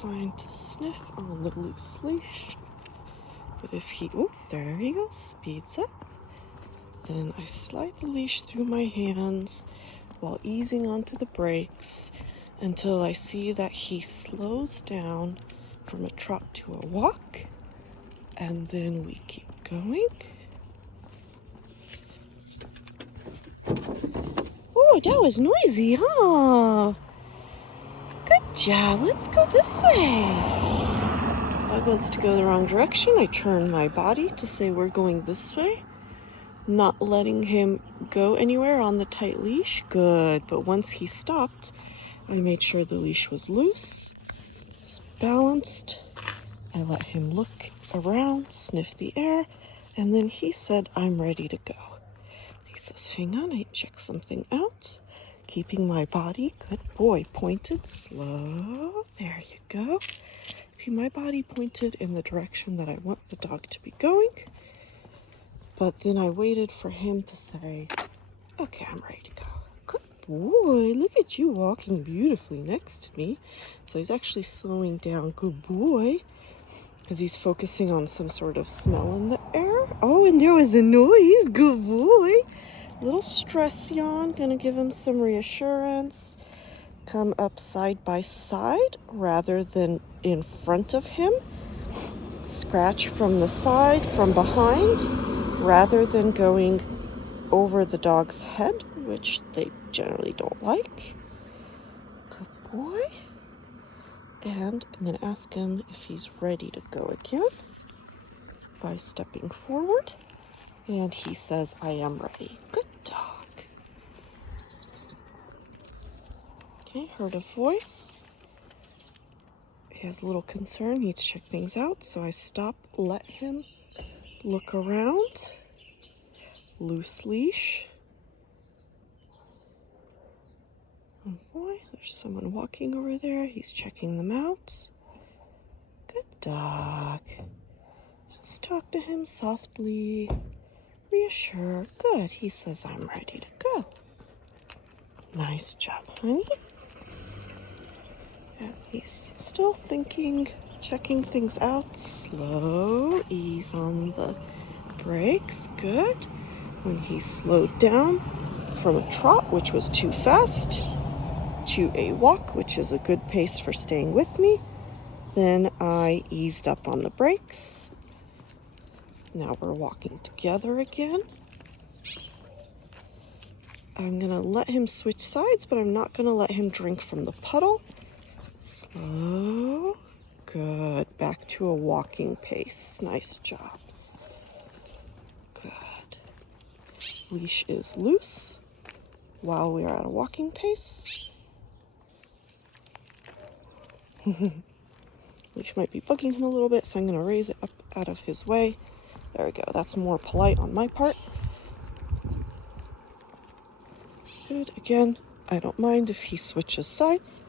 fine to sniff on the loose leash. But if he, oh, there he goes, speeds up. Then I slide the leash through my hands while easing onto the brakes until I see that he slows down from a trot to a walk. And then we keep going. Oh, that was noisy, huh? Good job. Let's go this way. Dog wants to go the wrong direction. I turn my body to say we're going this way. Not letting him go anywhere on the tight leash. Good. But once he stopped, I made sure the leash was loose, it's balanced. I let him look around, sniff the air, and then he said, I'm ready to go. He says, hang on, I check something out. Keeping my body, good boy, pointed, slow. There you go. Keeping my body pointed in the direction that I want the dog to be going. But then I waited for him to say, okay, I'm ready to go. Good boy, look at you walking beautifully next to me. So he's actually slowing down, good boy, because he's focusing on some sort of smell in the air. Oh, and there was a noise, good boy. Little stress yawn, gonna give him some reassurance. Come up side by side rather than in front of him. Scratch from the side, from behind, rather than going over the dog's head, which they generally don't like. Good boy. And I'm gonna ask him if he's ready to go again by stepping forward. And he says, I am ready. Good dog. Okay, heard a voice. He has a little concern, needs to check things out. So I stop, let him look around. Loose leash. Oh boy, there's someone walking over there. He's checking them out. Good dog. Just talk to him softly. Reassure. Good. He says, I'm ready to go. Nice job, honey. And he's still thinking, checking things out. Slow. Ease on the brakes. Good. When he slowed down from a trot, which was too fast, to a walk, which is a good pace for staying with me, then I eased up on the brakes. Now we're walking together again. I'm gonna let him switch sides, but I'm not gonna let him drink from the puddle. Slow. Good. Back to a walking pace. Nice job. Good. Leash is loose while we are at a walking pace. Leash might be bugging him a little bit, so I'm going to raise it up out of his way. There we go. That's more polite on my part. Good. Again, I don't mind if he switches sides.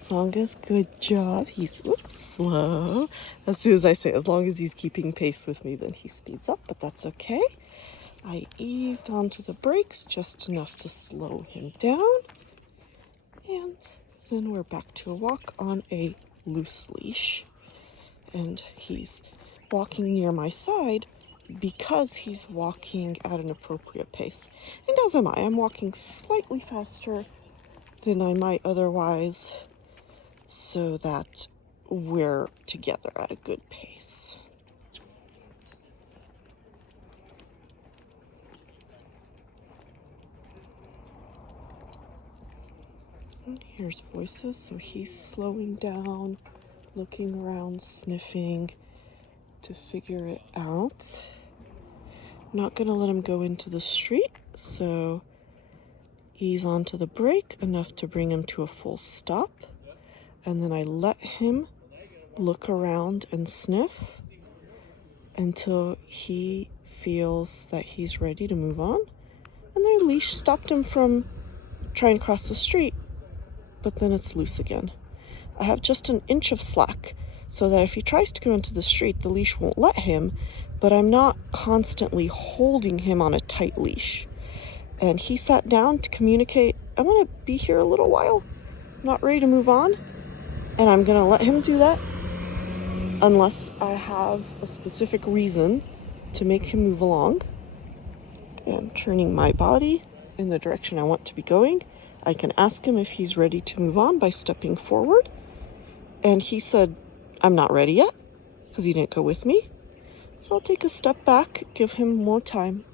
As long as, good job, he's slow. As soon as I say, as long as he's keeping pace with me, then he speeds up, but that's okay. I eased onto the brakes just enough to slow him down. And then we're back to a walk on a loose leash. And he's walking near my side because he's walking at an appropriate pace. And as am I. I'm walking slightly faster than I might otherwise, so that we're together at a good pace. And here's voices, so he's slowing down, looking around, sniffing to figure it out. I'm not gonna let him go into the street, so ease onto the brake enough to bring him to a full stop. And then I let him look around and sniff until he feels that he's ready to move on. And their leash stopped him from trying to cross the street, but then it's loose again. I have just an inch of slack so that if he tries to go into the street, the leash won't let him, but I'm not constantly holding him on a tight leash. And he sat down to communicate, I want to be here a little while, I'm not ready to move on. And I'm gonna let him do that unless I have a specific reason to make him move along. I'm turning my body in the direction I want to be going. I can ask him if he's ready to move on by stepping forward. And he said, I'm not ready yet, because he didn't go with me. So I'll take a step back, give him more time.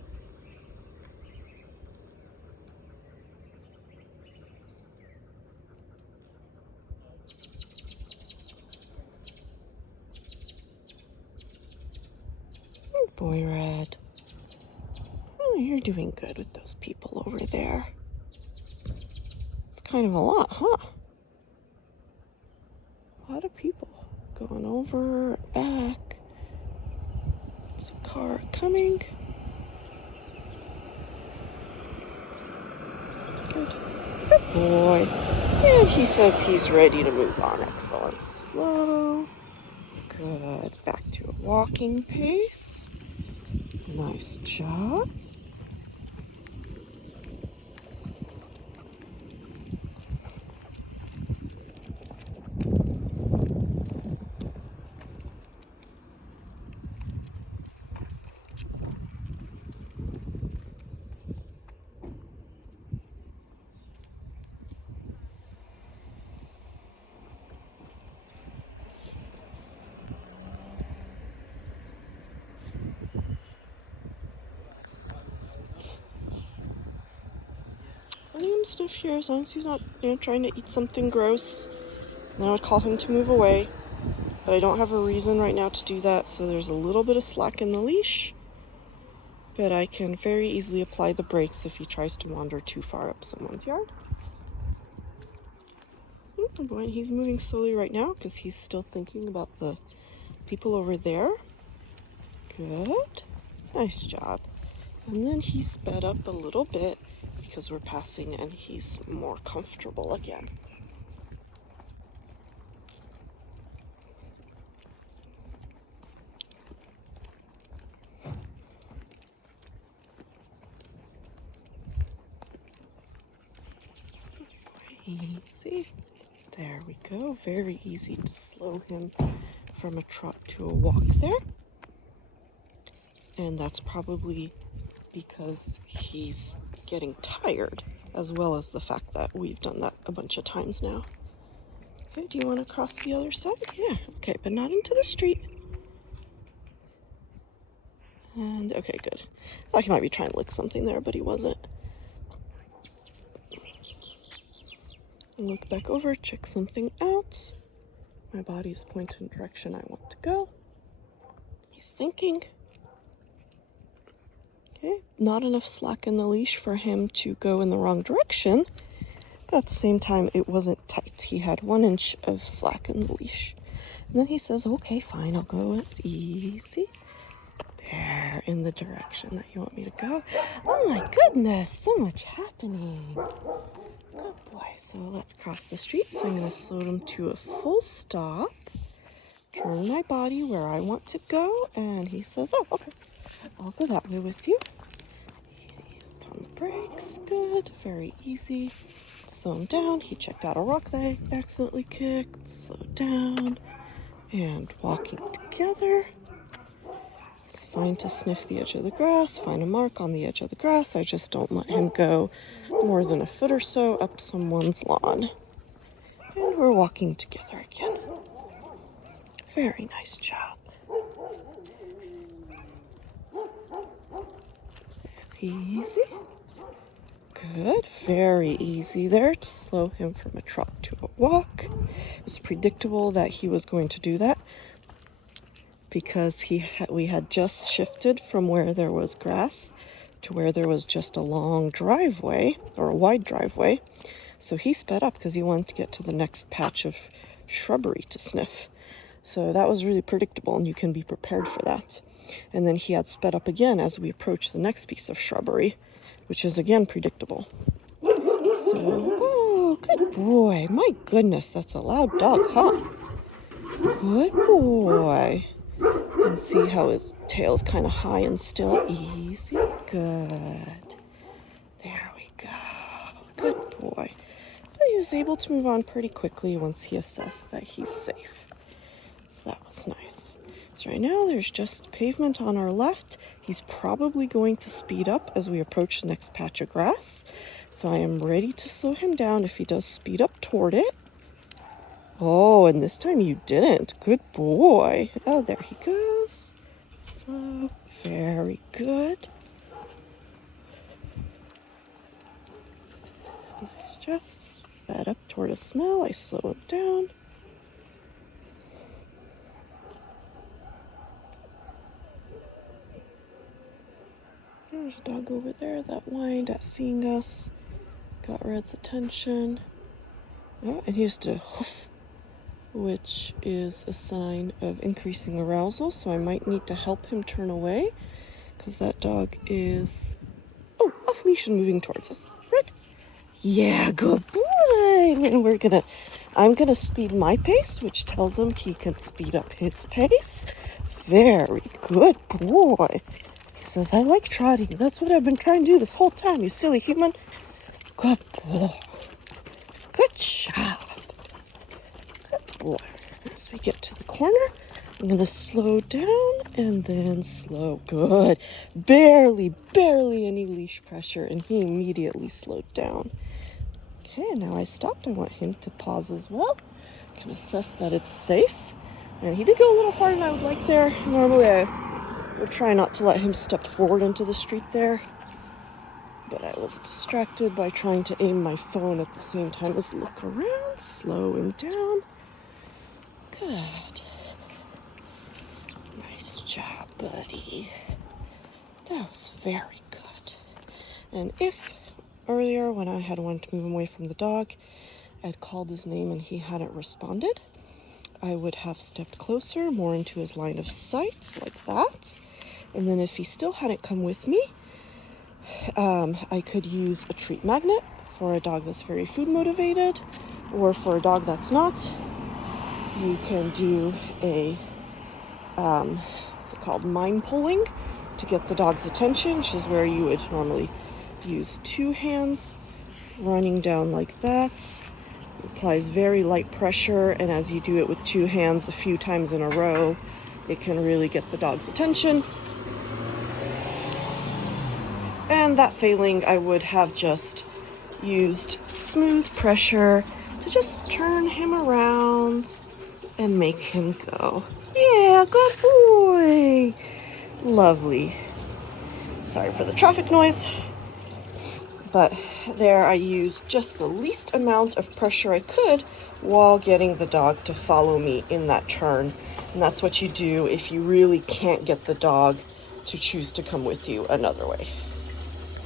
Good boy, Red. Oh, you're doing good with those people over there. It's kind of a lot, huh? A lot of people going over and back. There's a car coming. Good. Good boy. And he says he's ready to move on. Excellent. Slow. Good. Back to a walking pace. Nice job. Letting him sniff here as long as he's not, trying to eat something gross. Then I would call him to move away, but I don't have a reason right now to do that, so there's a little bit of slack in the leash, but I can very easily apply the brakes if he tries to wander too far up someone's yard. Oh boy, he's moving slowly right now because he's still thinking about the people over there. Good. Nice job. And then he sped up a little bit because we're passing and he's more comfortable again. Easy. There we go. Very easy to slow him from a trot to a walk there. And that's probably because he's getting tired, as well as the fact that we've done that a bunch of times now. Okay, do you want to cross the other side? Yeah, okay, but not into the street. And, okay, good. I thought he might be trying to lick something there, but he wasn't. Look back over, check something out. My body's pointing in the direction I want to go. He's thinking. Okay, not enough slack in the leash for him to go in the wrong direction, but at the same time, it wasn't tight. He had 1 inch of slack in the leash. And then he says, okay, fine, I'll go. It's easy. There, in the direction that you want me to go. Oh my goodness, so much happening. Good boy. So let's cross the street. So I'm going to slow him to a full stop. Turn my body where I want to go. And he says, oh, okay. I'll go that way with you. On the brakes. Good. Very easy. Slow him down. He checked out a rock that I accidentally kicked. Slow down. And walking together. It's fine to sniff the edge of the grass, find a mark on the edge of the grass. I just don't let him go more than a foot or so up someone's lawn. And we're walking together again. Very nice job. Easy. Good. Very easy there to slow him from a trot to a walk. It was predictable that he was going to do that, because we had just shifted from where there was grass to where there was just a long driveway, or a wide driveway. So he sped up because he wanted to get to the next patch of shrubbery to sniff. So that was really predictable, and you can be prepared for that. And then he had sped up again as we approached the next piece of shrubbery, which is again predictable. So, oh, good boy. My goodness, that's a loud dog, huh? Good boy. You can see how his tail's kind of high and still. Easy. Good. There we go. Good boy. But he was able to move on pretty quickly once he assessed that he's safe. So that was nice. So right now there's just pavement on our left. He's probably going to speed up as we approach the next patch of grass. So I am ready to slow him down if he does speed up toward it. Oh, and this time you didn't. Good boy. Oh, there he goes. Slow. Very good. Nice. Just that up toward a smell. I slow him down. There's a dog over there that whined at seeing us. Got Red's attention. Oh, and he used to hoof, which is a sign of increasing arousal. So I might need to help him turn away because that dog is, off leash and moving towards us. Red. Yeah, good boy. And I'm gonna speed my pace, which tells him he can speed up his pace. Very good boy. He says, I like trotting. That's what I've been trying to do this whole time, you silly human. Good boy. Good job. Good boy. As we get to the corner, I'm going to slow down and then slow. Good. Barely any leash pressure, and he immediately slowed down. Okay, now I stopped. I want him to pause as well. Can assess that it's safe. And he did go a little farther than I would like there. Normally I would try not to let him step forward into the street there. But I was distracted by trying to aim my phone at the same time as look around. Slow him down. Good. Nice job, buddy. That was very good. And if earlier when I had wanted to move him away from the dog, I'd called his name and he hadn't responded, I would have stepped closer, more into his line of sight, like that. And then if he still hadn't come with me, I could use a treat magnet for a dog that's very food motivated, or for a dog that's not. You can do a, what's it called, mind pulling to get the dog's attention, which is where you would normally use 2 hands running down like that. It applies very light pressure, and as you do it with 2 hands a few times in a row, it can really get the dog's attention. And that failing, I would have just used smooth pressure to just turn him around and make him go. Yeah, good boy. Lovely. Sorry for the traffic noise. But there I used just the least amount of pressure I could while getting the dog to follow me in that turn. And that's what you do if you really can't get the dog to choose to come with you another way.